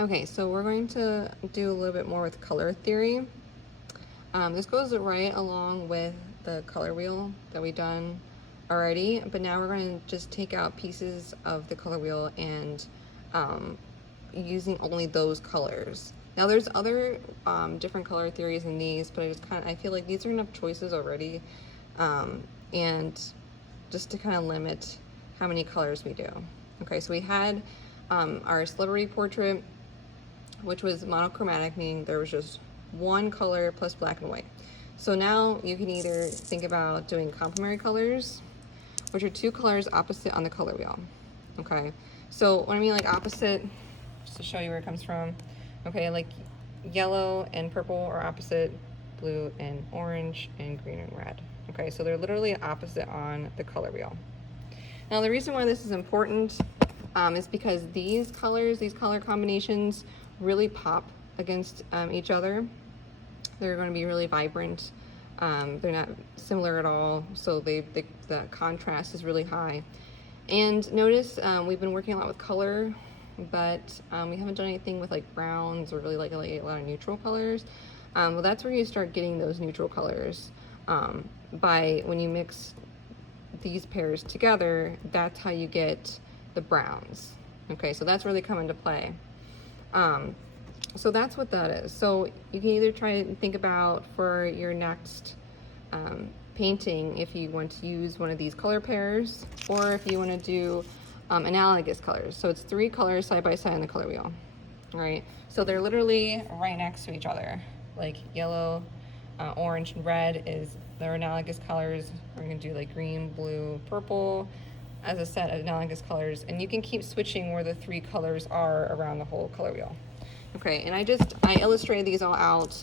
Okay, so we're going to do a little bit more with color theory. This goes right along with the color wheel that we've done already, but now we're going to just take out pieces of the color wheel and using only those colors. Now there's other different color theories in these, but I feel like these are enough choices already, and just to kind of limit how many colors we do. Okay, so we had our celebrity portrait, which was monochromatic, meaning there was just one color plus black and white. So now you can either think about doing complementary colors, which are two colors opposite on the color wheel. Okay, so when I mean like opposite, just to show you where it comes from, okay, like yellow and purple are opposite, blue and orange, and green and red. Okay, so they're literally opposite on the color wheel. Now the reason why this is important is because these color combinations really pop against each other. They're going to be really vibrant. They're not similar at all, so the contrast is really high. And notice we've been working a lot with color, but we haven't done anything with like browns or really like a lot of neutral colors. Well, that's where you start getting those neutral colors by when you mix these pairs together. That's how you get the browns. Okay, so that's where they come into play. So that's what that is. So you can either try to think about for your next painting if you want to use one of these color pairs, or if you want to do analogous colors. So it's three colors side by side on the color wheel. All right, so they're literally right next to each other, like yellow, orange, and red is their analogous colors. We're going to do like green, blue, purple as a set of analogous colors, and you can keep switching where the three colors are around the whole color wheel. Okay, and I illustrated these all out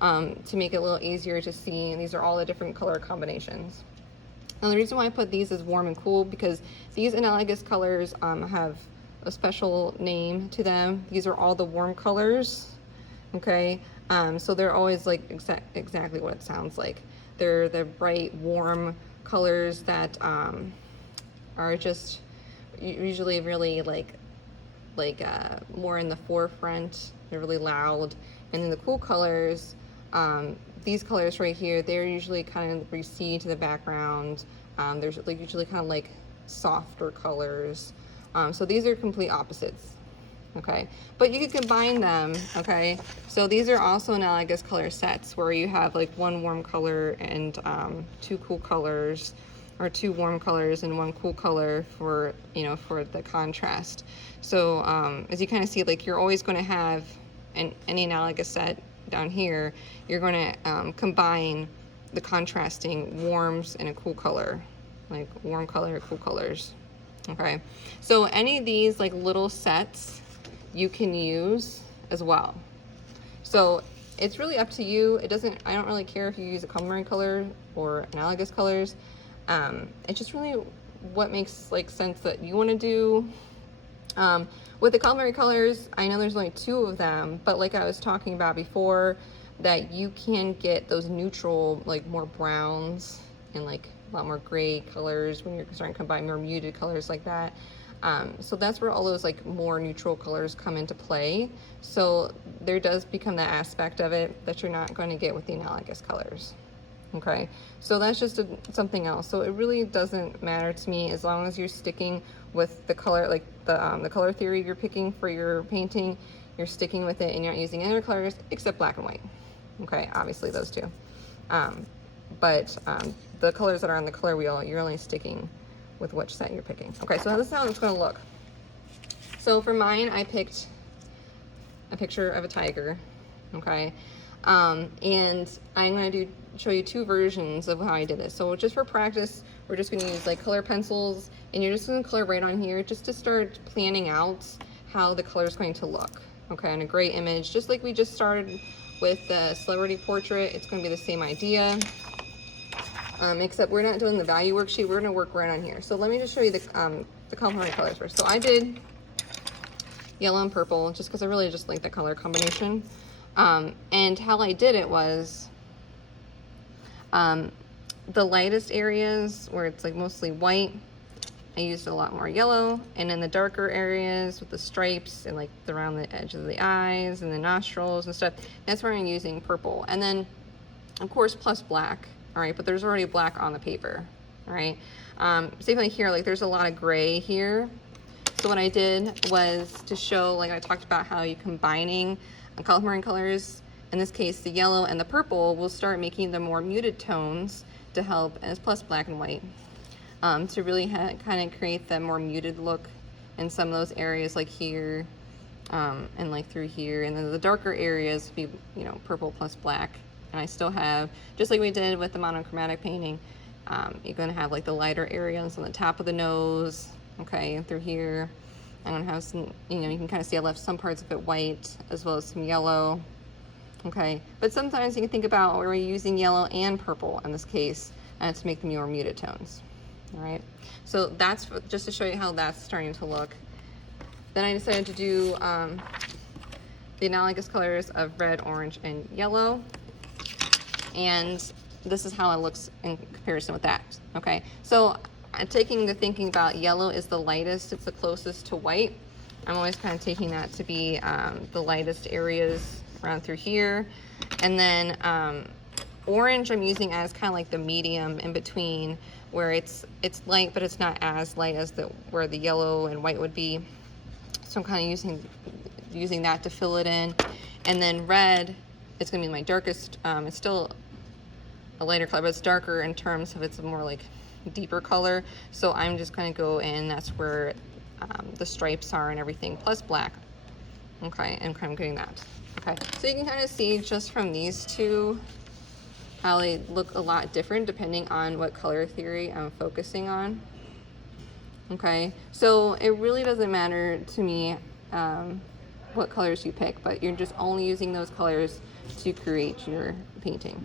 to make it a little easier to see, and these are all the different color combinations. Now the reason why I put these as warm and cool, because these analogous colors have a special name to them. These are all the warm colors, okay? So they're always like exactly what it sounds like. They're the bright, warm colors that are just usually really like more in the forefront. They're really loud. And then the cool colors, these colors right here, they're usually kind of recede to the background. There's like usually kind of like softer colors. So these are complete opposites. Okay, but you can combine them. Okay, so these are also analogous color sets where you have like one warm color and two cool colors, or two warm colors and one cool color for, you know, for the contrast. So as you kind of see, like you're always going to have any analogous set down here, you're going to combine the contrasting warms and a cool color, like warm color, cool colors. Okay, so any of these like little sets you can use as well. So it's really up to you. I don't really care if you use a complementary color or analogous colors. It's just really what makes like sense that you want to do. With the complementary colors, I know there's only two of them, but like I was talking about before, that you can get those neutral, like more browns and like a lot more gray colors when you're starting to combine more muted colors like that. So that's where all those like more neutral colors come into play. So there does become that aspect of it that you're not going to get with the analogous colors. Okay, so that's just something else. So it really doesn't matter to me as long as you're sticking with the color, like the color theory you're picking for your painting. You're sticking with it and you're not using any other colors except black and white. Okay, obviously those two. But the colors that are on the color wheel, you're only sticking with which set you're picking. Okay, so this is how it's going to look. So for mine, I picked a picture of a tiger. Okay, and I'm going to show you two versions of how I did this. So just for practice, we're just going to use like color pencils, and you're just going to color right on here just to start planning out how the color is going to look. Okay, on a gray image, just like we just started with the celebrity portrait, it's going to be the same idea. Except we're not doing the value worksheet. We're going to work right on here. So let me just show you the complementary colors first. So I did yellow and purple just because I really just like the color combination. And how I did it was the lightest areas where it's like mostly white, I used a lot more yellow, and in the darker areas with the stripes and like around the edge of the eyes and the nostrils and stuff, that's where I'm using purple. And then of course plus black, all right, but there's already black on the paper, all right? Same thing here, like there's a lot of gray here. So what I did was to show, like I talked about how you combining coloring colors, in this case the yellow and the purple, will start making the more muted tones to help, and it's plus black and white, to really kind of create the more muted look in some of those areas like here, and like through here, and then the darker areas be, you know, purple plus black. And I still have, just like we did with the monochromatic painting, you're going to have like the lighter areas on the top of the nose, okay, and through here. I'm going to have some, you know, you can kind of see I left some parts of it white as well as some yellow, okay. But sometimes you can think about where we're using yellow and purple in this case to make them more muted tones, all right. So that's just to show you how that's starting to look. Then I decided to do the analogous colors of red, orange, and yellow. And this is how it looks in comparison with that, okay? So I'm taking the thinking about yellow is the lightest, it's the closest to white. I'm always kind of taking that to be the lightest areas around through here. And then orange I'm using as kind of like the medium in between, where it's light, but it's not as light as where the yellow and white would be. So I'm kind of using that to fill it in. And then red, it's gonna be my darkest, it's still a lighter color, but it's darker in terms of it's a more like deeper color. So I'm just gonna go in, that's where the stripes are and everything, plus black, okay, and I'm doing that, okay. So you can kind of see just from these two how they look a lot different depending on what color theory I'm focusing on, okay. So it really doesn't matter to me what colors you pick, but you're just only using those colors to create your painting.